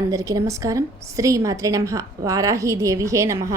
అందరికీ నమస్కారం. శ్రీమాత్రే నమః. వారాహీదేవి హే నమః.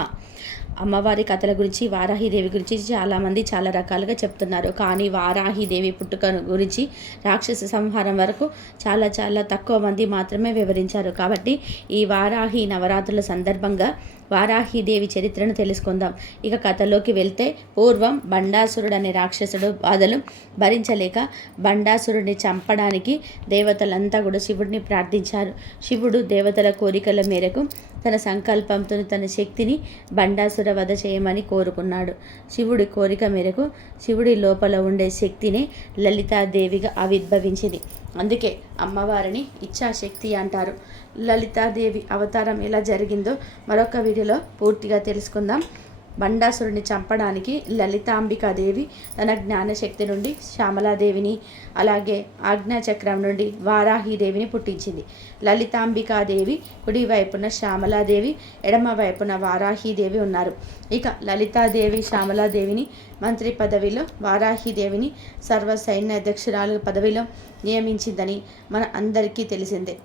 అమ్మవారి కథల గురించి, వారాహీదేవి గురించి చాలామంది చాలా రకాలుగా చెప్తున్నారు. కానీ వారాహీదేవి పుట్టుక గురించి, రాక్షస సంహారం వరకు చాలా చాలా తక్కువ మంది మాత్రమే వివరించారు. కాబట్టి ఈ వారాహి నవరాత్రుల సందర్భంగా వారాహీదేవి చరిత్రను తెలుసుకుందాం. ఇక కథలోకి వెళ్తే, పూర్వం బండాసురుడు అనే రాక్షసుడు బాధలు భరించలేక బండాసురుడిని చంపడానికి దేవతలంతా కూడా శివుడిని ప్రార్థించారు. శివుడు దేవతల కోరికల మేరకు తన సంకల్పంతో తన శక్తిని బండాసుర వధ చేయమని కోరుకున్నాడు. శివుడి కోరిక మేరకు శివుడి లోపల ఉండే శక్తినే లలితాదేవిగా ఆవిర్భవించింది. అందుకే అమ్మవారిని ఇచ్ఛాశక్తి అంటారు. లలితాదేవి అవతారం ఎలా జరిగిందో మరొక వీడియోలో పూర్తిగా తెలుసుకుందాం. బండాసురుడిని చంపడానికి లలితాంబికాదేవి తన జ్ఞానశక్తి నుండి శ్యామలాదేవిని, అలాగే ఆజ్ఞాచక్రం నుండి వారాహీదేవిని పుట్టించింది. లలితాంబికాదేవి కుడి వైపున శ్యామలాదేవి, ఎడమ వైపున వారాహీదేవి ఉన్నారు. ఇక లలితాదేవి శ్యామలాదేవిని మంత్రి పదవిలో, వారాహీదేవిని సర్వ సైన్య అధ్యక్షురాలు పదవిలో నియమించిందని మన అందరికీ తెలిసిందే.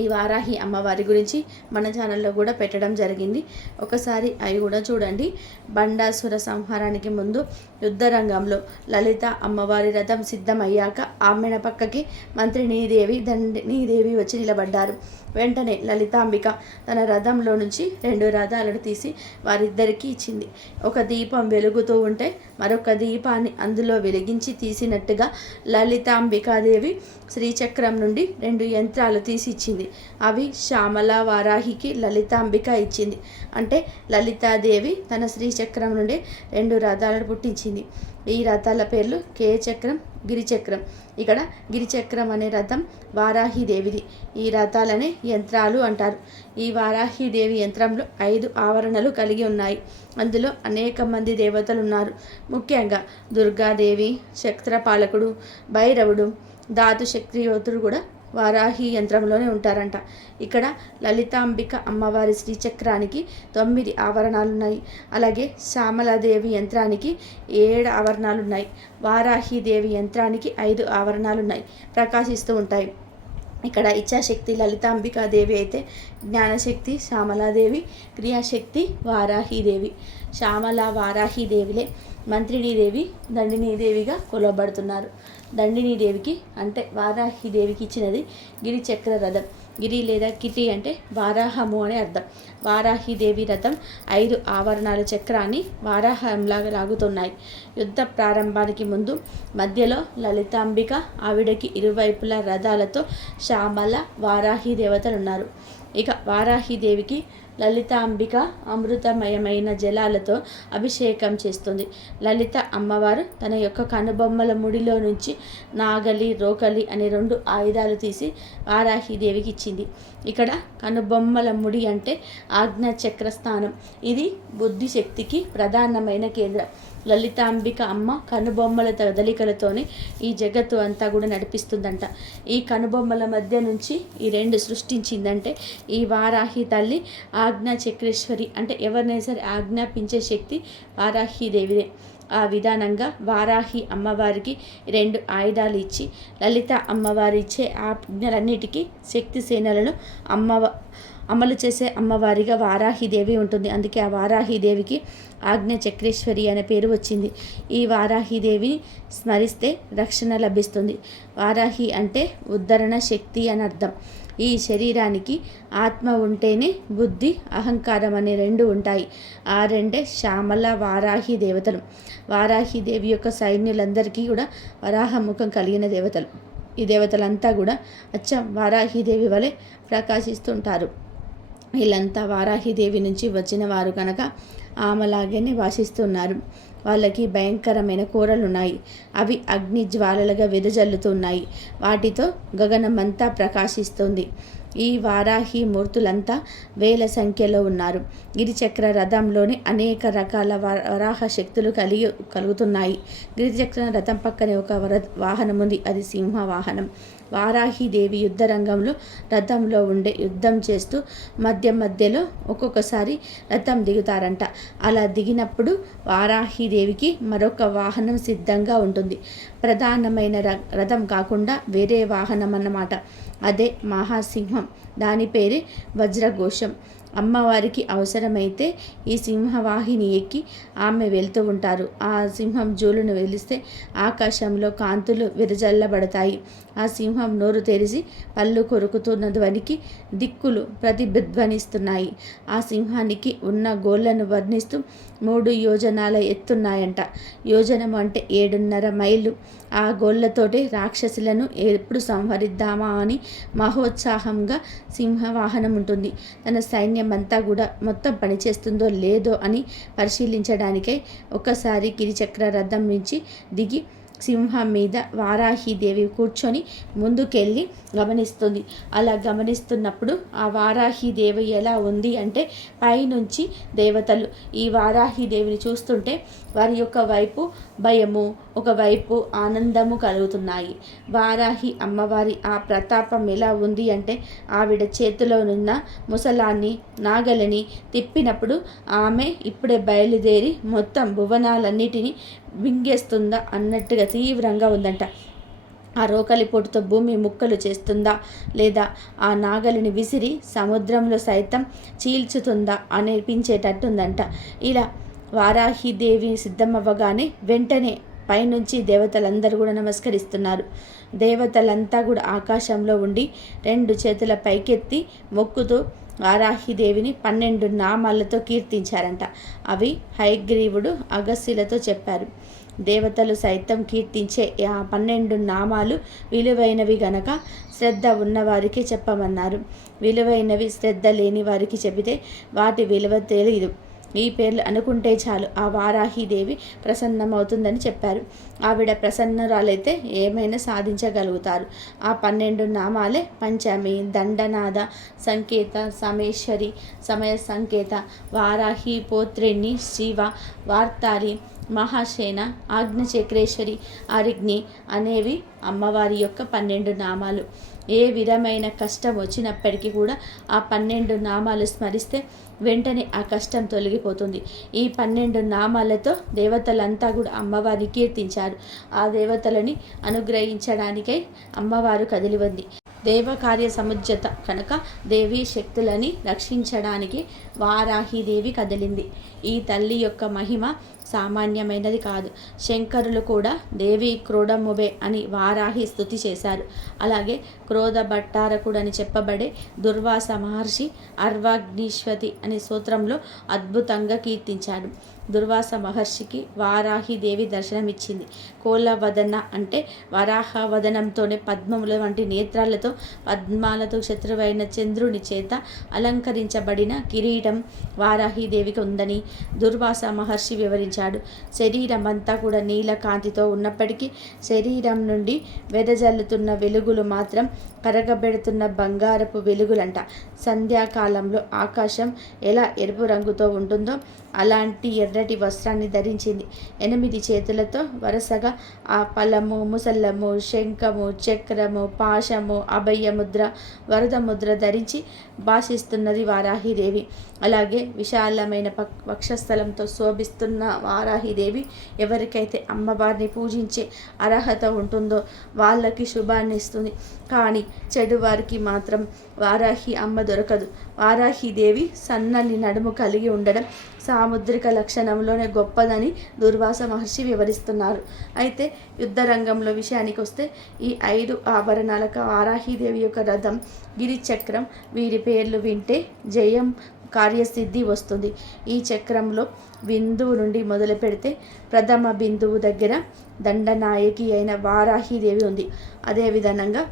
ఈ వారాహి అమ్మవారి గురించి మన ఛానల్లో కూడా పెట్టడం జరిగింది. ఒకసారి అవి కూడా చూడండి. బండాసుర సంహారానికి ముందు యుద్ధరంగంలో లలిత అమ్మవారి రథం సిద్ధమయ్యాక ఆమెన పక్కకి మంత్రినీదేవి, దండినీదేవి వచ్చి నిలబడ్డారు. వెంటనే లలితాంబిక తన రథంలో నుంచి 2 రథాలను తీసి వారిద్దరికీ ఇచ్చింది. ఒక దీపం వెలుగుతూ ఉంటే మరొక దీపాన్ని అందులో వెలిగించి తీసినట్టుగా లలితాంబికాదేవి శ్రీచక్రం నుండి 2 యంత్రాలు తీసి ఇచ్చింది. అవి శ్యామల వారాహికి లలితాంబిక ఇచ్చింది. అంటే లలితాదేవి తన శ్రీచక్రం నుండి 2 రథాలను పుట్టించింది. ఈ రథాల పేర్లు కేచక్రం, గిరిచక్రం. ఇక్కడ గిరిచక్రం అనే రథం వారాహీదేవిది. ఈ రథాలనే యంత్రాలు అంటారు. ఈ వారాహీదేవి యంత్రంలో 5 ఆవరణలు కలిగి ఉన్నాయి. అందులో అనేక మంది దేవతలు ఉన్నారు. ముఖ్యంగా దుర్గాదేవి, క్షత్రపాలకుడు, భైరవుడు, ధాతు శక్తియోతుడు కూడా వారాహి యంత్రంలోనే ఉంటారంట. ఇక్కడ లలితాంబిక అమ్మవారి శ్రీచక్రానికి 9 ఆవరణాలున్నాయి. అలాగే శ్యామలాదేవి యంత్రానికి 7 ఆవరణాలున్నాయి. వారాహీదేవి యంత్రానికి 5 ఆవరణాలున్నాయి, ప్రకాశిస్తూ ఉంటాయి. ఇక్కడ ఇచ్ఛాశక్తి లలితాంబికాదేవి అయితే, జ్ఞానశక్తి శ్యామలాదేవి, క్రియాశక్తి వారాహీదేవి. శ్యామల వారాహీదేవిలే మంత్రినీదేవి, దండినీదేవిగా కొలవబడుతున్నారు. దండినీదేవికి అంటే వారాహీదేవికి ఇచ్చినది గిరిచక్ర రథం. గిరి లేదా కిటి అంటే వారాహము అని అర్థం. వారాహీదేవి రథం 5 ఆవరణాల చక్రాన్ని వారాహంలాగా లాగుతున్నాయి. యుద్ధ ప్రారంభానికి ముందు మధ్యలో లలితాంబిక, ఆవిడకి ఇరువైపులా రథాలతో శ్యామల వారాహి దేవతలు ఉన్నారు. ఇక వారాహీదేవికి లలితాంబిక అమృతమయమైన జలాలతో అభిషేకం చేస్తుంది. లలిత అమ్మవారు తన యొక్క కనుబొమ్మల ముడిలో నుంచి నాగలి, రోకలి అనే 2 ఆయుధాలు తీసి వారాహీదేవికి ఇచ్చింది. ఇక్కడ కనుబొమ్మల ముడి అంటే ఆజ్ఞాచక్ర స్థానం. ఇది బుద్ధిశక్తికి ప్రధానమైన కేంద్రం. లలితాంబిక అమ్మ కనుబొమ్మల కదలికలతోనే ఈ జగత్తు అంతా కూడా నడిపిస్తుందంట. ఈ కనుబొమ్మల మధ్య నుంచి ఈ 2 సృష్టించిందంటే ఈ వారాహి తల్లి ఆజ్ఞా చక్రేశ్వరి. అంటే ఎవరినైనా సరే ఆజ్ఞాపించే శక్తి వారాహీదేవిదే. ఆ విధానంగా వారాహి అమ్మవారికి 2 ఆయుధాలు ఇచ్చి లలిత అమ్మవారి ఇచ్చే ఆజ్ఞలన్నిటికీ శక్తి సేనలను అమలు చేసే అమ్మవారిగా వారాహీదేవి ఉంటుంది. అందుకే ఆ వారాహీదేవికి ఆజ్ఞ చక్రేశ్వరి అనే పేరు వచ్చింది. ఈ వారాహీదేవిని స్మరిస్తే రక్షణ లభిస్తుంది. వారాహి అంటే ఉద్ధరణ శక్తి అని అర్థం. ఈ శరీరానికి ఆత్మ ఉంటేనే బుద్ధి, అహంకారం అనే 2 ఉంటాయి. ఆ 2 శ్యామల వారాహి దేవతలు. వారాహీదేవి యొక్క సైన్యులందరికీ కూడా వరాహముఖం కలిగిన దేవతలు. ఈ దేవతలంతా కూడా అచ్చం వారాహీదేవి వలె ప్రకాశిస్తుంటారు. వీళ్ళంతా వారాహీదేవి నుంచి వచ్చిన వారు కనుక ఆమెలాగానే వాసిస్తున్నారు. వాళ్ళకి భయంకరమైన కోరలు ఉన్నాయి. అవి అగ్ని జ్వాలలుగా వెదజల్లుతున్నాయి. వాటితో గగనమంతా ప్రకాశిస్తుంది. ఈ వారాహి మూర్తులంతా వేల సంఖ్యలో ఉన్నారు. గిరిచక్ర రథంలోని అనేక రకాల వరాహ శక్తులు కలుగుతున్నాయి. గిరిచక్ర రథం పక్కనే ఒక వాహనం ఉంది. అది సింహ వాహనం. వారాహీదేవి యుద్ధరంగంలో రథంలో ఉండే యుద్ధం చేస్తూ మధ్యలో ఒక్కొక్కసారి రథం దిగుతారంట. అలా దిగినప్పుడు వారాహీదేవికి మరొక వాహనం సిద్ధంగా ఉంటుంది. ప్రధానమైన రథం కాకుండా వేరే వాహనం అన్నమాట. అదే మహాసింహం. దాని పేరే వజ్రఘోషం. అమ్మవారికి అవసరమైతే ఈ సింహవాహిని ఎక్కి ఆమె వెళ్తూ ఉంటారు. ఆ సింహం జూలును వెలిస్తే ఆకాశంలో కాంతులు విరజల్లబడతాయి. ఆ సింహం నోరు తెరిచి పళ్ళు కొరుకుతున్న ధ్వనికి దిక్కులు ప్రతిధ్వనిస్తున్నాయి. ఆ సింహానికి ఉన్న గోళ్లను వర్ణిస్తూ 3 యోజనాల ఎత్తున్నాయంట. యోజనం అంటే 7.5 మైళ్ళు. ఆ గోళ్లతోటే రాక్షసులను ఎప్పుడు సంహరిద్దామా అని మహోత్సాహంగా సింహవాహనం ఉంటుంది. తన సైన్యమంతా కూడా మొత్తం పనిచేస్తుందో లేదో అని పరిశీలించడానికై ఒక్కసారి గిరిచక్ర రథం నుంచి దిగి సింహం మీద వారాహీదేవి కూర్చొని ముందుకెళ్ళి గమనిస్తుంది. అలా గమనిస్తున్నప్పుడు ఆ వారాహీదేవి ఎలా ఉంది అంటే పైనుంచి దేవతలు ఈ వారాహీదేవిని చూస్తుంటే వారి యొక్క వైపు భయము, ఒకవైపు ఆనందము కలుగుతున్నాయి. వారాహి అమ్మవారి ఆ ప్రతాపం ఎలా ఉంది అంటే ఆవిడ చేతిలోనున్న ముసలాన్ని నాగలిని తిప్పినప్పుడు ఆమె ఇప్పుడే బయలుదేరి మొత్తం భువనాలన్నిటినీ మింగేస్తుందా అన్నట్టుగా తీవ్రంగా ఉందంట. ఆ రోకలి పొట్టుతో భూమి ముక్కలు చేస్తుందా లేదా ఆ నాగలిని విసిరి సముద్రంలో సైతం చీల్చుతుందా అనిపించేటట్టుందంట. ఇలా వారాహిదేవి సిద్ధమవ్వగానే వెంటనే పైనుంచి దేవతలందరూ కూడా నమస్కరిస్తున్నారు. దేవతలంతా కూడా ఆకాశంలో ఉండి 2 చేతుల పైకెత్తి మొక్కుతూ వారాహిదేవిని 12 నామాలతో కీర్తించారంట. అవి హయగ్రీవుడు అగస్త్యులతో చెప్పారు. దేవతలు సైతం కీర్తించే ఆ 12 నామాలు విలువైనవి గనక శ్రద్ధ ఉన్నవారికి చెప్పమన్నారు. విలువైనవి శ్రద్ధ లేని వారికి చెబితే వాటి విలువ తెలియదు. ఈ పేర్లు అనుకుంటే చాలు ఆ వారాహిదేవి ప్రసన్నమవుతుందని చెప్పారు. ఆవిడ ప్రసన్నరాలైతే ఏమైనా సాధించగలుగుతారు. ఆ 12 నామాలే పంచమి, దండనాద, సంకేత, సమేశ్వరి, సమయ సంకేత, వారాహి, పోత్రిణి, శివ, వార్తాలి, మహాసేన, ఆగ్నిచక్రేశ్వరి, అరిగ్ని అనేవి అమ్మవారి యొక్క 12 నామాలు. ఏ విధమైన కష్టం వచ్చినప్పటికీ కూడా ఆ 12 నామాలు స్మరిస్తే వెంటనే ఆ కష్టం తొలగిపోతుంది. ఈ 12 నామాలతో దేవతలంతా కూడా అమ్మవారిని కీర్తించారు. ఆ దేవతలని అనుగ్రహించడానికై అమ్మవారు కదిలి ఉంది. దేవకార్య సముజ్జత కనుక దేవీ శక్తులని రక్షించడానికి వారాహిదేవి కదిలింది. ఈ తల్లి యొక్క మహిమ సామాన్యమైనది కాదు. శంకరులు కూడా దేవి క్రోడముబే అని వారాహి స్తుతి చేశారు. అలాగే క్రోధ భట్టారకుడు అని చెప్పబడే దుర్వాస మహర్షి అర్వాగ్నీశ్వతి అనే సూత్రంలో అద్భుతంగా కీర్తించాడు. దుర్వాస మహర్షికి వారాహిదేవి దర్శనమిచ్చింది. కోలవదన అంటే వరాహ వదనంతోనే పద్మముల వంటి నేత్రాలతో పద్మాలతో శత్రువైన చంద్రుని చేత అలంకరించబడిన కిరీటం వారాహిదేవికి ఉందని దుర్వాస మహర్షి వివరించాడు. శరీరం అంతా కూడా నీలకాంతితో ఉన్నప్పటికీ శరీరం నుండి వెదజల్లుతున్న వెలుగులు మాత్రం కరగబెడుతున్న బంగారపు వెలుగులంట. సంధ్యాకాలంలో ఆకాశం ఎలా ఎరుపు రంగుతో ఉంటుందో అలాంటి ఎర్రటి వస్త్రాన్ని ధరించింది. 8 చేతులతో వరుసగా ఆ పలము, ముసల్లము, శంఖము, చక్రము, పాశము, అభయముద్ర, వరద ముద్ర ధరించి భాషిస్తున్నది వారాహిదేవి. అలాగే విశాలమైన వక్షస్థలంతో శోభిస్తున్న వారాహిదేవి ఎవరికైతే అమ్మవారిని పూజించే అర్హత ఉంటుందో వాళ్ళకి శుభాన్ని ఇస్తుంది. కానీ చెడు వారికి మాత్రం వారాహి అమ్మ దొరకదు. వారాహిదేవి సన్నని నడుము కలిగి ఉండడం సాముద్రిక లక్షణంలోనే గొప్పదని దుర్వాస మహర్షి వివరిస్తున్నారు. అయితే యుద్ధ రంగంలో విషయానికి వస్తే ఈ 5 ఆభరణాల వారాహిదేవి యొక్క రథం, గిరిచక్రం వీరి పేర్లు వింటే జయం, కార్యసిద్ధి వస్తుంది. ఈ చక్రంలో బిందువు నుండి మొదలు పెడితే ప్రథమ బిందువు దగ్గర దండనాయకి అయిన వారాహిదేవి ఉంది. అదేవిధంగా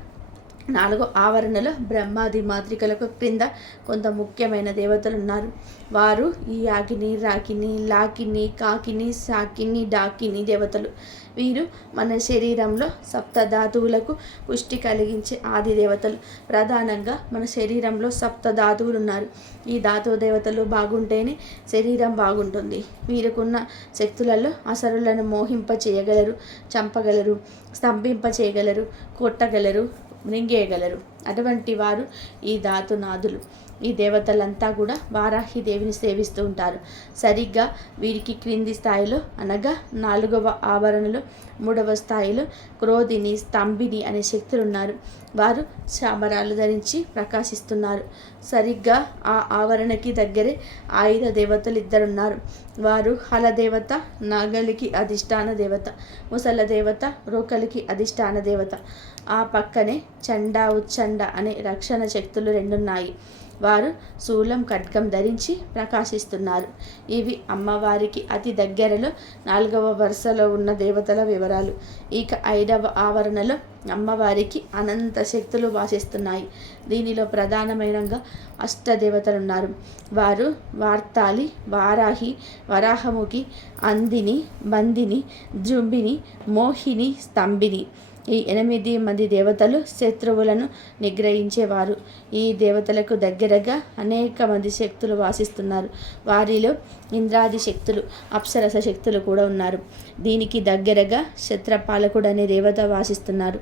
4వ ఆవరణలో బ్రహ్మాది మాతృకలకు క్రింద కొంత ముఖ్యమైన దేవతలు ఉన్నారు. వారు ఈ యాగిని, రాకిని, లాకిని, కాకిని, సాకిని, డాకిని దేవతలు. వీరు మన శరీరంలో సప్తధాతువులకు పుష్టి కలిగించే ఆది దేవతలు. ప్రధానంగా మన శరీరంలో సప్తధాతువులు ఉన్నారు. ఈ ధాతువు దేవతలు బాగుంటేనే శరీరం బాగుంటుంది. వీరికున్న శక్తులలో అసురులను మోహింప చేయగలరు, చంపగలరు, స్తంభింప చేయగలరు, కొట్టగలరు, మృంగేయగలరు. అటువంటి వారు ఈ ధాతునాథులు. ఈ దేవతలంతా కూడా వారాహిదేవిని సేవిస్తూ ఉంటారు. సరిగ్గా వీరికి క్రింది స్థాయిలో అనగా 4వ ఆభరణలో 3వ స్థాయిలో క్రోధిని, స్తంభిని అనే శక్తులు ఉన్నారు. వారు చామరాలు ధరించి ప్రకాశిస్తున్నారు. సరిగ్గా ఆ ఆవరణకి దగ్గరే ఆయుధ దేవతలు ఇద్దరున్నారు. వారు హల దేవత నాగలికి అధిష్టాన దేవత, ముసల దేవత రోకలికి అధిష్టాన దేవత. ఆ పక్కనే చండా ఉచ్చండ అనే రక్షణ శక్తులు రెండున్నాయి. వారు శూలం ఖడ్గం ధరించి ప్రకాశిస్తున్నారు. ఇవి అమ్మవారికి అతి దగ్గరలో 4వ వరుసలో ఉన్న దేవతల వివరాలు. ఇక 5వ ఆవరణలో అమ్మవారికి అనంత శక్తులు వాసిస్తున్నాయి. దీనిలో ప్రధానమైనగా అష్టదేవతలున్నారు. వారు వార్తాలి, వారాహి, వరాహముఖి, అందిని, బందిని, జృంభిని, మోహిని, స్తంభిని. ఈ 8 మంది దేవతలు శత్రువులను నిగ్రహించేవారు. ఈ దేవతలకు దగ్గరగా అనేక మంది శక్తులు వాసిస్తున్నారు. వారిలో ఇంద్రాది శక్తులు, అప్సరస శక్తులు కూడా ఉన్నారు. దీనికి దగ్గరగా క్షత్రపాలకుడు అనే దేవత వాసిస్తున్నారు.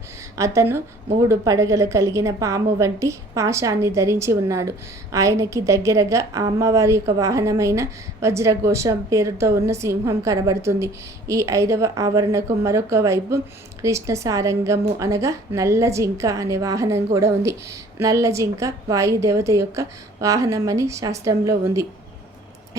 అతను 3 పడగలు కలిగిన పాము వంటి పాశాన్ని ధరించి ఉన్నాడు. ఆయనకి దగ్గరగా ఆ అమ్మవారి యొక్క వాహనమైన వజ్రఘోషం పేరుతో ఉన్న సింహం కనబడుతుంది. ఈ 5వ ఆవరణకు మరొక వైపు కృష్ణ సారంగము అనగా నల్ల జింక అనే వాహనం కూడా ఉంది. నల్ల జింక వాయుదేవత యొక్క వాహనం అని శాస్త్రంలో ఉంది.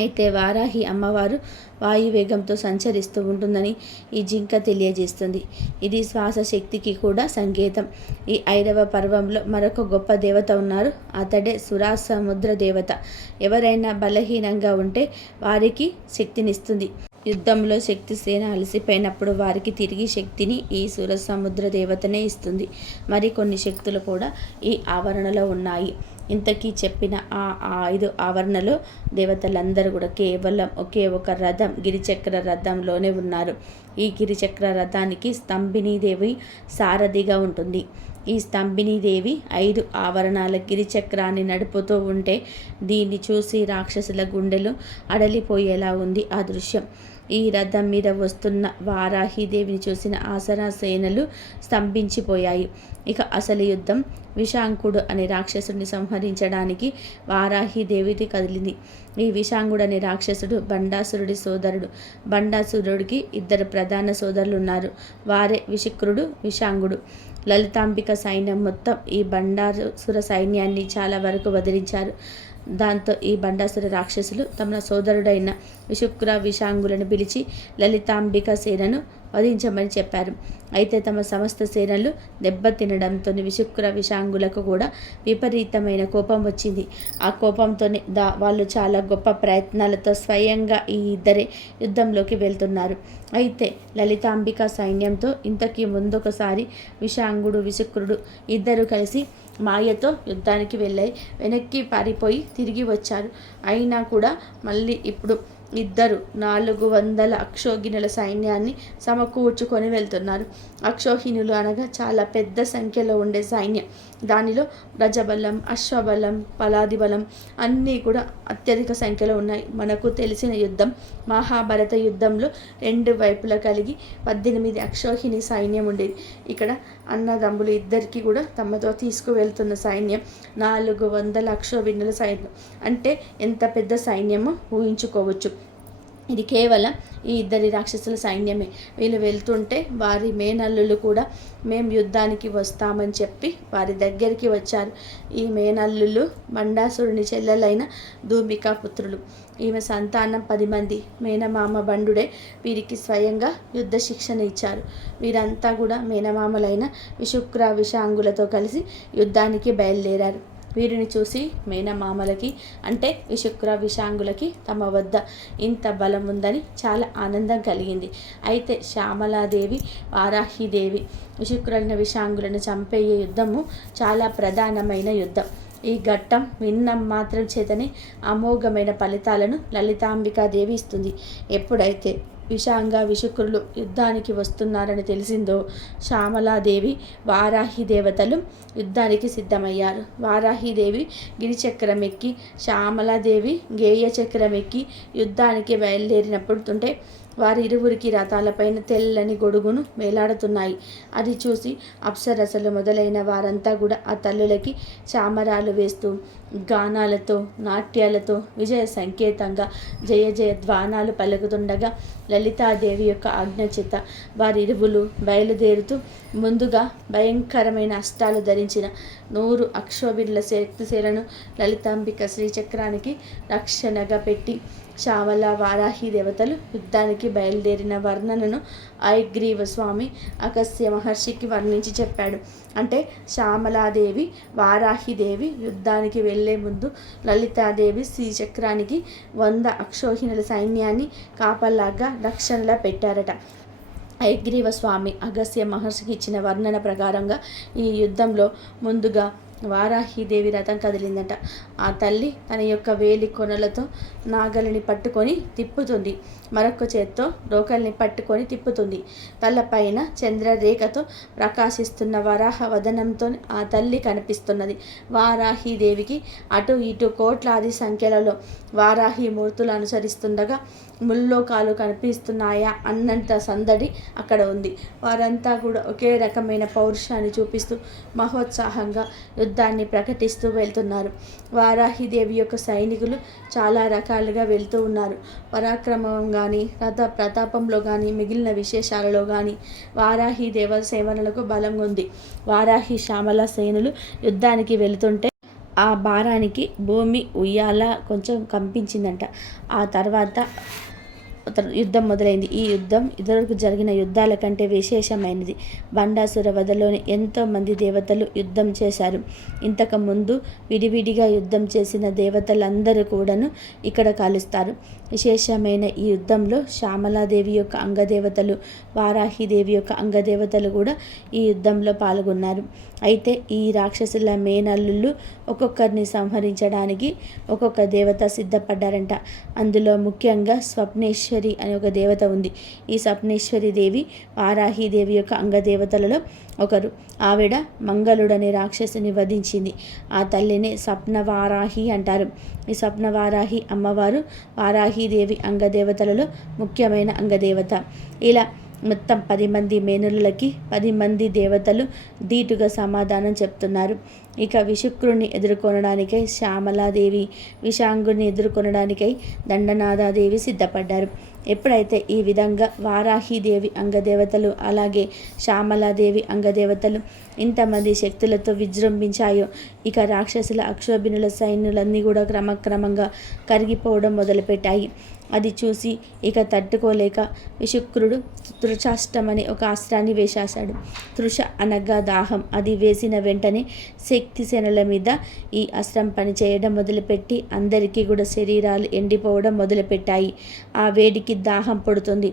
అయితే వారాహి అమ్మవారు వాయువేగంతో సంచరిస్తూ ఉంటుందని ఈ జింక తెలియజేస్తుంది. ఇది శ్వాస శక్తికి కూడా సంకేతం. ఈ 5వ పర్వంలో మరొక గొప్ప దేవత ఉన్నారు. అతడే సురాసముద్ర దేవత. ఎవరైనా బలహీనంగా ఉంటే వారికి శక్తినిస్తుంది. యుద్ధంలో శక్తి సేన అలసిపోయినప్పుడు వారికి తిరిగి శక్తిని ఈ సురసముద్ర దేవతనే ఇస్తుంది. మరి కొన్ని శక్తులు కూడా ఈ ఆవరణలో ఉన్నాయి. ఇంతకీ చెప్పిన ఆ 5 ఆవరణలో దేవతలందరూ కూడా కేవలం ఒకే ఒక రథం, గిరిచక్ర రథంలోనే ఉన్నారు. ఈ గిరిచక్ర రథానికి స్తంభినీదేవి సారథిగా ఉంటుంది. ఈ స్తంభినీదేవి 5 ఆవరణాల గిరిచక్రాన్ని నడుపుతూ ఉంటే దీన్ని చూసి రాక్షసుల గుండెలు అడలిపోయేలా ఉంది ఆ దృశ్యం. ఈ రథం మీద వస్తున్న వారాహిదేవిని చూసిన ఆసరా సేనలు స్తంభించిపోయాయి. ఇక అసలు యుద్ధం విశాంకుడు అనే రాక్షసుడిని సంహరించడానికి వారాహిదేవిది కదిలింది. ఈ విశాంగుడు అనే రాక్షసుడు బండాసురుడి సోదరుడు. బండాసురుడికి 2 ప్రధాన సోదరులు ఉన్నారు. వారే విశుక్రుడు, విశాంగుడు. లలితాంబిక సైన్యం మొత్తం ఈ బండాసుర సైన్యాన్ని చాలా వరకు వదిలించారు. దాంతో ఈ బండాసుర రాక్షసులు తమ సోదరుడైన విశుక్ర విశాంగులను పిలిచి లలితాంబిక సేనను వధించమని చెప్పారు. అయితే తమ సమస్త సేనలు దెబ్బతినడంతో విశుక్ర విశాంగులకు కూడా విపరీతమైన కోపం వచ్చింది. ఆ కోపంతోనే వాళ్ళు చాలా గొప్ప ప్రయత్నాలతో స్వయంగా ఈ ఇద్దరే యుద్ధంలోకి వెళ్తున్నారు. అయితే లలితాంబిక సైన్యంతో ఇంతకీ ముందొకసారి విశాంగుడు, విశుక్రుడు ఇద్దరు కలిసి మాయతో యుద్ధానికి వెళ్ళాయి. వెనక్కి పారిపోయి తిరిగి వచ్చారు. అయినా కూడా మళ్ళీ ఇప్పుడు ఇద్దరు 400 అక్షోహిణుల సైన్యాన్ని సమకూర్చుకొని వెళ్తున్నారు. అక్షోహిణులు అనగా చాలా పెద్ద సంఖ్యలో ఉండే సైన్యం. దానిలో రజబలం, అశ్వబలం, పలాది బలం అన్నీ కూడా అత్యధిక సంఖ్యలో ఉన్నాయి. మనకు తెలిసిన యుద్ధం మహాభారత యుద్ధంలో 2 వైపులా కలిగి 18 అక్షోహిణి సైన్యం ఉండేది. ఇక్కడ అన్నదమ్ములు ఇద్దరికి కూడా తమతో తీసుకువెళ్తున్న సైన్యం 400 అక్షోహిణుల సైన్యం. అంటే ఎంత పెద్ద సైన్యమో ఊహించుకోవచ్చు. ఇది కేవలం ఈ 2 రాక్షసుల సైన్యమే. వీళ్ళు వెళ్తుంటే వారి మేనల్లులు కూడా మేము యుద్ధానికి వస్తామని చెప్పి వారి దగ్గరికి వచ్చారు. ఈ మేనల్లులు బండాసురుని చెల్లెలైన ధూమికా పుత్రులు. ఈమె సంతానం 10 మంది. మేనమామ బండుడే వీరికి స్వయంగా యుద్ధ శిక్షణ ఇచ్చారు. వీరంతా కూడా మేనమామలైన విశుక్ర విశాంగులతో కలిసి యుద్ధానికి బయలుదేరారు. వీరిని చూసి మేనమామలకి అంటే విశుక్ర విశాంగులకి తమ వద్ద ఇంత బలం ఉందని చాలా ఆనందం కలిగింది. అయితే శ్యామలాదేవి, వారాహిదేవి విశుక్రులైన విశాంగులను చంపేయ యుద్ధము చాలా ప్రధానమైన యుద్ధం. ఈ ఘట్టం విన్నం మాత్రం చేతనే అమోఘమైన ఫలితాలను లలితాంబికాదేవి ఇస్తుంది. ఎప్పుడైతే విశాంగ విశుక్రులు యుద్ధానికి వస్తున్నారని తెలిసిందో శ్యామలాదేవి, వారాహి దేవతలు యుద్ధానికి సిద్ధమయ్యారు. వారాహిదేవి గిరిచక్రం ఎక్కి, శ్యామలాదేవి గేయ చక్రం ఎక్కి యుద్ధానికి బయలుదేరినప్పుడు వారి ఇరువురికి రథాలపైన తెల్లని గొడుగును వేలాడుతున్నాయి. అది చూసి అప్సరసలు మొదలైన వారంతా కూడా ఆ తల్లులకి చామరాలు వేస్తూ గానాలతో నాట్యాలతో విజయ సంకేతంగా జయ జయ ధ్వానాలు పలుకుతుండగా లలితాదేవి యొక్క ఆజ్ఞ చేత వారిరువులు బయలుదేరుతూ ముందుగా భయంకరమైన అష్టాలు ధరించిన 100 అక్షోభిల్ల శక్తిశీలను లలితాంబిక శ్రీచక్రానికి రక్షణగా పెట్టి శ్యామల వారాహి దేవతలు యుద్ధానికి బయలుదేరిన వర్ణనను హయగ్రీవ స్వామి అగస్త్య మహర్షికి వర్ణించి చెప్పాడు. అంటే శ్యామలాదేవి వారాహిదేవి యుద్ధానికి వెళ్లే ముందు లలితాదేవి శ్రీచక్రానికి 100 అక్షోహిణుల సైన్యాన్ని కాపలాగా రక్షణలా పెట్టారట. హయగ్రీవ స్వామి అగస్త్య మహర్షికి ఇచ్చిన వర్ణన ప్రకారంగా ఈ యుద్ధంలో ముందుగా వారాహిదేవి రథం కదిలిందట. ఆ తల్లి తన యొక్క వేలి కొనలతో నాగలిని పట్టుకొని తిప్పుతుంది, మరొక చేత్తో రోకల్ని పట్టుకొని తిప్పుతుంది. తలపైన చంద్రరేఖతో ప్రకాశిస్తున్న వరాహ వదనంతో ఆ తల్లి కనిపిస్తున్నది. వారాహిదేవికి అటు ఇటు కోట్లాది సంఖ్యలలో వారాహి మూర్తులు అనుసరిస్తుండగా ముల్లోకాలు కనిపిస్తున్నాయా అన్నంత సందడి అక్కడ ఉంది. వారంతా కూడా ఒకే రకమైన పౌరుషాన్ని చూపిస్తూ మహోత్సాహంగా యుద్ధాన్ని ప్రకటిస్తూ వెళ్తున్నారు. వారాహిదేవి యొక్క సైనికులు చాలా రకాలుగా వెళ్తూ ఉన్నారు. పరాక్రమం కానీ రథ ప్రతాపంలో కానీ మిగిలిన విశేషాలలో కానీ వారాహి దేవ సేవలకు బలం ఉంది. వారాహి శ్యామల సేనులు యుద్ధానికి వెళుతుంటే ఆ భారానికి భూమి ఉయ్యాల కొంచెం కంపించిందంట. ఆ తర్వాత యుద్ధం మొదలైంది. ఈ యుద్ధం ఇదివరకు జరిగిన యుద్ధాల కంటే విశేషమైనది. బండాసుర వధలోని ఎంతోమంది దేవతలు యుద్ధం చేశారు. ఇంతకు ముందు విడివిడిగా యుద్ధం చేసిన దేవతలందరూ కూడాను ఇక్కడ కలుస్తారు. విశేషమైన ఈ యుద్ధంలో శ్యామలాదేవి యొక్క అంగదేవతలు వారాహిదేవి యొక్క అంగదేవతలు కూడా ఈ యుద్ధంలో పాల్గొన్నారు. అయితే ఈ రాక్షసుల మేనల్లుళ్ళు ఒక్కొక్కరిని సంహరించడానికి ఒక్కొక్క దేవత సిద్ధపడ్డారంట. అందులో ముఖ్యంగా స్వప్నేశ్వరి అనే ఒక దేవత ఉంది. ఈ స్వప్నేశ్వరి దేవి వారాహిదేవి యొక్క అంగదేవతలలో ఒకరు. ఆవిడ మంగళుడనే రాక్షసుని వధించింది. ఆ తల్లిని స్వప్నవారాహి అంటారు. ఈ స్వప్నవారాహి అమ్మవారు వారాహిదేవి అంగదేవతలలో ముఖ్యమైన అంగదేవత. ఇలా మొత్తం 10 మంది మేనలులకి 10 మంది దేవతలు ధీటుగా సమాధానం చెప్తున్నారు. ఇక విశుక్రుని ఎదుర్కొనడానికై శ్యామలాదేవి, విశాంగుని ఎదుర్కొనడానికై దండనాదాదేవి సిద్ధపడ్డారు. ఎప్పుడైతే ఈ విధంగా వారాహిదేవి అంగదేవతలు అలాగే శ్యామలాదేవి అంగదేవతలు ఇంతమంది శక్తులతో విజృంభించాయో ఇక రాక్షసుల అక్షోభిణుల సైన్యులన్నీ కూడా క్రమక్రమంగా కరిగిపోవడం మొదలుపెట్టాయి. అది చూసి ఇక తట్టుకోలేక విశుక్రుడు తృషాష్టమని ఒక అస్త్రాన్ని వేశాశాడు. తృష అనగా దాహం. అది వేసిన వెంటనే శక్తిసేనల మీద ఈ అస్త్రం పనిచేయడం మొదలుపెట్టి అందరికీ కూడా శరీరాలు ఎండిపోవడం మొదలుపెట్టాయి. ఆ వేడికి దాహం పడుతుంది.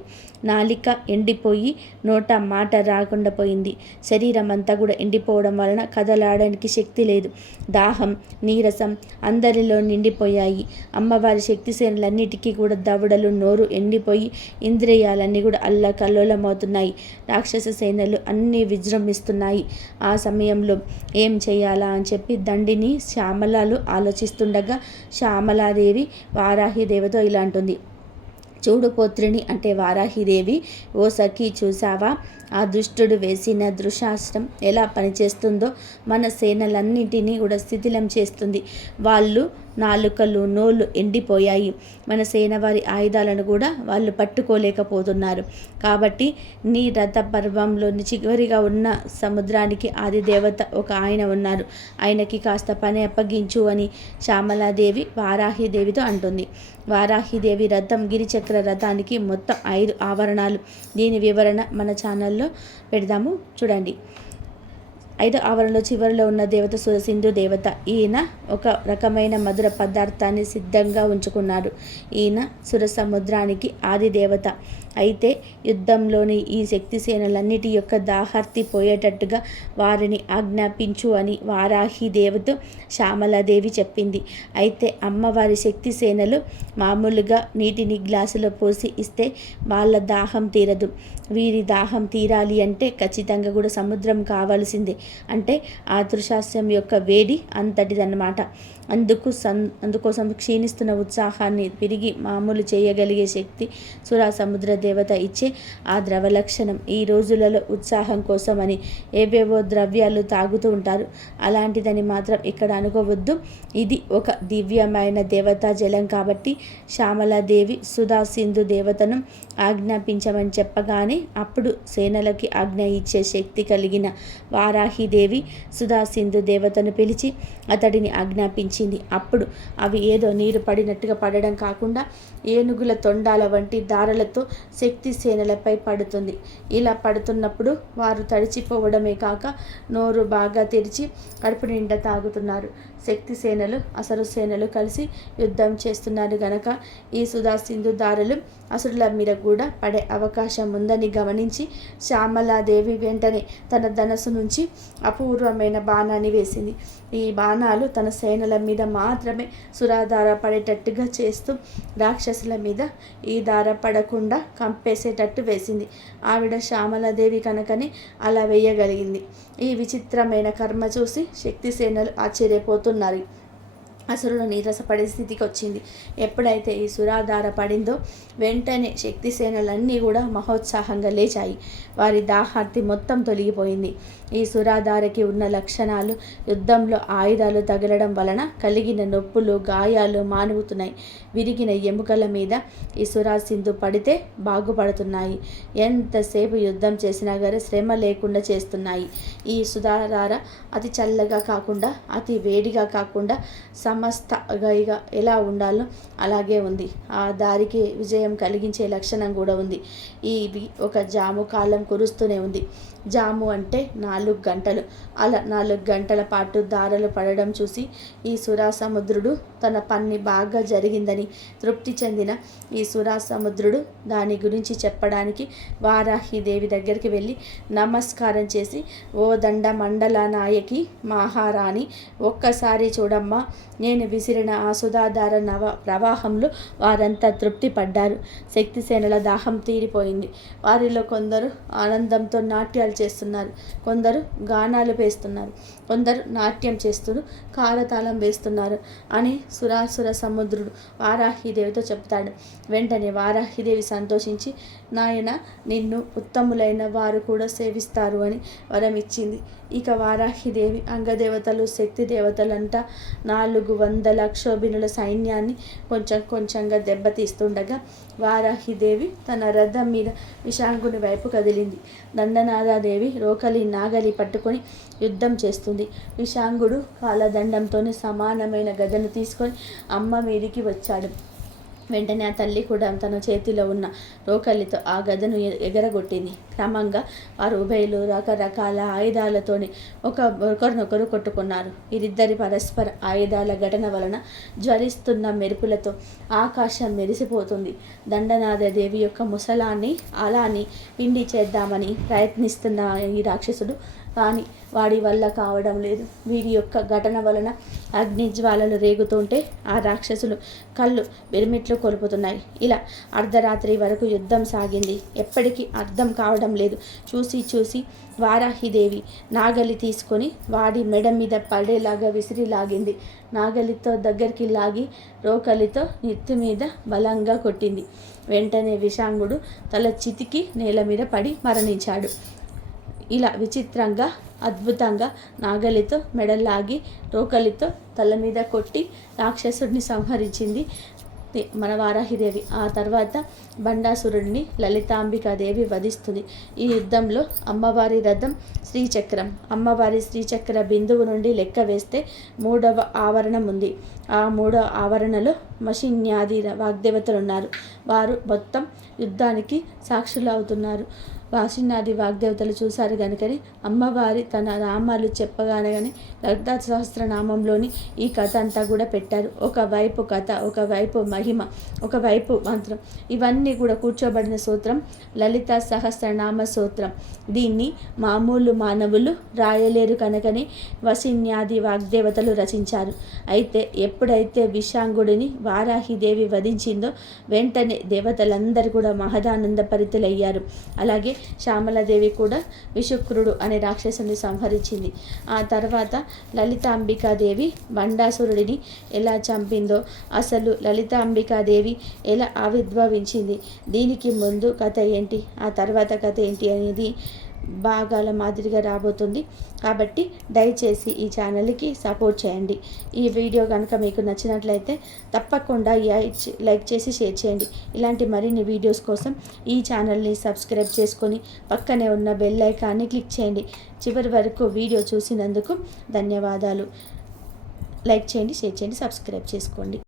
నాలిక ఎండిపోయి నోట మాట రాకుండా పోయింది. శరీరం అంతా కూడా ఎండిపోవడం వలన కదలాడడానికి శక్తి లేదు. దాహం, నీరసం అందరిలో నిండిపోయాయి. అమ్మవారి శక్తిసేనలన్నిటికీ కూడా దవడలు, నోరు ఎండిపోయి ఇంద్రియాలన్నీ కూడా అల్లకల్లోలమవుతున్నాయి. రాక్షస సేనలు అన్నీ విజృంభిస్తున్నాయి. ఆ సమయంలో ఏం చేయాలా అని చెప్పి దండిని శ్యామలాలు ఆలోచిస్తుండగా శ్యామలాదేవి వారాహిదేవితో ఇలా అంటుంది. చూడు పోత్రిని అంటే వారాహిదేవి, ఓ సఖి చూసావా ఆ దుష్టుడు వేసిన దృశాస్త్రం ఎలా పనిచేస్తుందో? మన సేనలన్నింటినీ కూడా శిథిలం చేస్తుంది. వాళ్ళు నాలుకలు, నోళ్ళు ఎండిపోయాయి. మన సేన వారి ఆయుధాలను కూడా వాళ్ళు పట్టుకోలేకపోతున్నారు. కాబట్టి నీ రథ పర్వంలోని చివరిగా ఉన్న సముద్రానికి ఆది దేవత ఒక ఆయన ఉన్నారు. ఆయనకి కాస్త పని అప్పగించు అని శ్యామలాదేవి వారాహిదేవితో అంటుంది. వారాహిదేవి రథం గిరిచక్ర రథానికి మొత్తం 5 ఆవరణాలు. దీని వివరణ మన ఛానల్లో పెడదాము, చూడండి. 5 ఆవరణలో చివరిలో ఉన్న దేవత సురసింధు దేవత. ఈయన ఒక రకమైన మధుర పదార్థాన్ని సిద్ధంగా ఉంచుకున్నాడు. ఈయన సుర సముద్రానికి ఆది దేవత. అయితే యుద్ధంలోని ఈ శక్తిసేనలన్నిటి యొక్క దాహర్తి పోయేటట్టుగా వారిని ఆజ్ఞాపించు అని వారాహి దేవత శ్యామలాదేవి చెప్పింది. అయితే అమ్మవారి శక్తిసేనలు మామూలుగా నీటిని గ్లాసులో పోసి ఇస్తే వాళ్ళ దాహం తీరదు. వీరి దాహం తీరాలి అంటే ఖచ్చితంగా కూడా సముద్రం కావాల్సిందే. అంటే ఆ తృషాస్యం యొక్క వేడి అంతటిదన్నమాట. అందుకోసం క్షీణిస్తున్న ఉత్సాహాన్ని తిరిగి మామూలు చేయగలిగే శక్తి సురా సముద్ర దేవత ఇచ్చే ఆ ద్రవ లక్షణం. ఈ రోజులలో ఉత్సాహం కోసమని ఏవేవో ద్రవ్యాలు తాగుతూ ఉంటారు. అలాంటిదని మాత్రం ఇక్కడ అనుకోవద్దు. ఇది ఒక దివ్యమైన దేవతా జలం కాబట్టి శ్యామలాదేవి సుధా సింధు దేవతను ఆజ్ఞాపించమని చెప్పగానే అప్పుడు సేనలకి ఆజ్ఞ ఇచ్చే శక్తి కలిగిన వారాహిదేవి సుధా సింధు దేవతను పిలిచి అతడిని ఆజ్ఞాపించింది. అప్పుడు అవి ఏదో నీరు పడినట్టుగా పడడం కాకుండా ఏనుగుల తొండాల వంటి దారలతో శక్తి సేనలపై పడుతుంది. ఇలా పడుతున్నప్పుడు వారు తడిచిపోవడమే కాక నోరు బాగా తెరిచి కడుపు నిండా తాగుతున్నారు. శక్తి సేనలు అసలు సేనలు కలిసి యుద్ధం చేస్తున్నారు గనక ఈ సుధా సింధు దారులు అసురుల మీద కూడా పడే అవకాశం ఉందని గమనించి శ్యామలాదేవి వెంటనే తన ధనస్సు నుంచి అపూర్వమైన బాణాన్ని వేసింది. ఈ బాణాలు తన సేనల మీద మాత్రమే సురాధార పడేటట్టుగా చేస్తూ రాక్షసుల మీద ఈ దార పడకుండా కంపేసేటట్టు వేసింది. ఆవిడ శ్యామలాదేవి కనుకనే అలా వేయగలిగింది. ఈ విచిత్రమైన కర్మ చూసి శక్తి సేనలు ఆశ్చర్యపోతున్నారు. అసురులు నీరసపడే స్థితికి వచ్చింది. ఎప్పుడైతే ఈ సురాధార పడిందో వెంటనే శక్తి సేనలన్నీ కూడా మహోత్సాహంగా లేచాయి. వారి దాహార్తి మొత్తం తొలగిపోయింది. ఈ సురాధారకి ఉన్న లక్షణాలు యుద్ధంలో ఆయుధాలు తగలడం వలన కలిగిన నొప్పులు గాయాలు మానుగుతున్నాయి. విరిగిన ఎముకల మీద ఈ సురా సింధు పడితే బాగుపడుతున్నాయి. ఎంతసేపు యుద్ధం చేసినా గారే శ్రమ లేకుండా చేస్తున్నాయి. ఈ సుధాధార అతి చల్లగా కాకుండా అతి వేడిగా కాకుండా సమస్తగా ఎలా ఉండాలో అలాగే ఉంది. ఆ దారికి విజయం కలిగించే లక్షణం కూడా ఉంది. ఇది ఒక జాము కాలం కురుస్తూనే ఉంది. జాము అంటే 4 గంటలు. అలా 4 గంటల పాటు దారలు పడడం చూసి ఈ సురా సముద్రుడు తన పని బాగా జరిగిందని తృప్తి చెందిన ఈ సురా సముద్రుడు దాని గురించి చెప్పడానికి వారాహిదేవి దగ్గరికి వెళ్ళి నమస్కారం చేసి, ఓ దండ మండల నాయకి మహారాణి, ఒక్కసారి చూడమ్మా, నేను విసిరిన ఆ సుధాధార నవ ప్రవాహంలో వారంతా తృప్తి పడ్డారు. శక్తిసేనల దాహం తీరిపోయింది. వారిలో కొందరు ఆనందంతో నాట్యాలు చేస్తున్నారు, కొందరు గానాలు వేస్తున్నారు, కొందరు నాట్యం చేస్తూ కాలతాళం వేస్తున్నారు అని సురాసుర సముద్రుడు వారాహిదేవితో చెప్తాడు. వెంటనే వారాహిదేవి సంతోషించి, నాయన, నిన్ను ఉత్తములైన వారు కూడా సేవిస్తారు అని వరం ఇచ్చింది. ఇక వారాహిదేవి అంగదేవతలు శక్తి దేవతలంతా 400 క్షోభినుల సైన్యాన్ని కొంచెం కొంచెంగా దెబ్బతీస్తుండగా వారాహిదేవి తన రథం మీద విశాంగుని వైపు కదిలింది. దండనాదాదేవి రోకలి నాగలి పట్టుకొని యుద్ధం చేస్తుంది. విశాంగుడు కాలదండంతో సమానమైన గదను తీసుకొని అమ్మ మీదికి వచ్చాడు. వెంటనే ఆ తల్లి కూడా తన చేతిలో ఉన్న రోకలితో ఆ గదను ఎగరగొట్టింది. క్రమంగా వారు ఉభయులు రకరకాల ఆయుధాలతోని ఒకరినొకరు కొట్టుకున్నారు. వీరిద్దరి పరస్పర ఆయుధాల ఘటన వలన జ్వరిస్తున్న మెరుపులతో ఆకాశం మెరిసిపోతుంది. దండనాథదేవి యొక్క ముసలాన్ని అలాని పిండి చేద్దామని ప్రయత్నిస్తున్న ఈ రాక్షసుడు కానీ వాడి వల్ల కావడం లేదు. వీరి యొక్క ఘటన వలన అగ్నిజ్వాలలు రేగుతుంటే ఆ రాక్షసులు కళ్ళు బిరిమిట్లు కొలుపుతున్నాయి. ఇలా అర్ధరాత్రి వరకు యుద్ధం సాగింది. ఎప్పటికీ అర్థం కావడం లేదు. చూసి చూసి వారాహిదేవి నాగలి తీసుకొని వాడి మెడ మీద పడేలాగా విసిరి లాగింది. నాగలితో దగ్గరికి లాగి రోకలితో నెత్తి మీద బలంగా కొట్టింది. వెంటనే విశాంగుడు తల చితికి నేల మీద పడి మరణించాడు. ఇలా విచిత్రంగా అద్భుతంగా నాగలితో మెడలాగి రోకలితో తల మీద కొట్టి రాక్షసుడిని సంహరించింది మన వారాహిదేవి. ఆ తర్వాత బండాసురుడిని లలితాంబికాదేవి వధిస్తుంది. ఈ యుద్ధంలో అమ్మవారి రథం శ్రీచక్రం, అమ్మవారి శ్రీచక్ర బిందువు నుండి లెక్క వేస్తే 3వ ఆవరణం ఉంది. ఆ 3వ ఆవరణలో మషిన్యాది వాగ్దేవతలు ఉన్నారు. వారు మొత్తం యుద్ధానికి సాక్షులు అవుతున్నారు. వాసినాది వాగ్దేవతలు చూశారు కనుకని అమ్మవారి తన నామాలు చెప్పగానే లలితా సహస్రనామంలోని ఈ కథ అంతా కూడా పెట్టారు. ఒకవైపు కథ, ఒకవైపు మహిమ, ఒకవైపు మంత్రం, ఇవన్నీ కూడా కూర్చోబడిన సూత్రం లలితా సహస్రనామ సూత్రం. దీన్ని మామూలు మానవులు రాయలేరు కనుకని వసిన్యాది వాగ్దేవతలు రచించారు. అయితే ఎప్పుడైతే విశాంగుడిని వారాహిదేవి వధించిందో వెంటనే దేవతలందరూ కూడా మహదానంద పరితులయ్యారు. అలాగే శ్యామలాదేవి కూడా విషుక్రుడు అనే రాక్షసుని సంహరించింది. ఆ తర్వాత లలితాంబికాదేవి బండాసురుడిని ఎలా చంపిందో, అసలు లలితాంబికాదేవి ఎలా ఆవిర్భవించింది, దీనికి ముందు కథ ఏంటి, ఆ తర్వాత కథ ఏంటి అనేది భాగాల మాదిరిగా రాబోతుంది. కాబట్టి దయచేసి ఈ ఛానల్కి సపోర్ట్ చేయండి. ఈ వీడియో కనుక మీకు నచ్చినట్లయితే తప్పకుండా లైక్ చేసి షేర్ చేయండి. ఇలాంటి మరిన్ని వీడియోస్ కోసం ఈ ఛానల్ని సబ్స్క్రైబ్ చేసుకొని పక్కనే ఉన్న బెల్ ఐకాన్ని క్లిక్ చేయండి. చివరి వరకు వీడియో చూసినందుకు ధన్యవాదాలు. లైక్ చేయండి, షేర్ చేయండి, సబ్స్క్రైబ్ చేసుకోండి.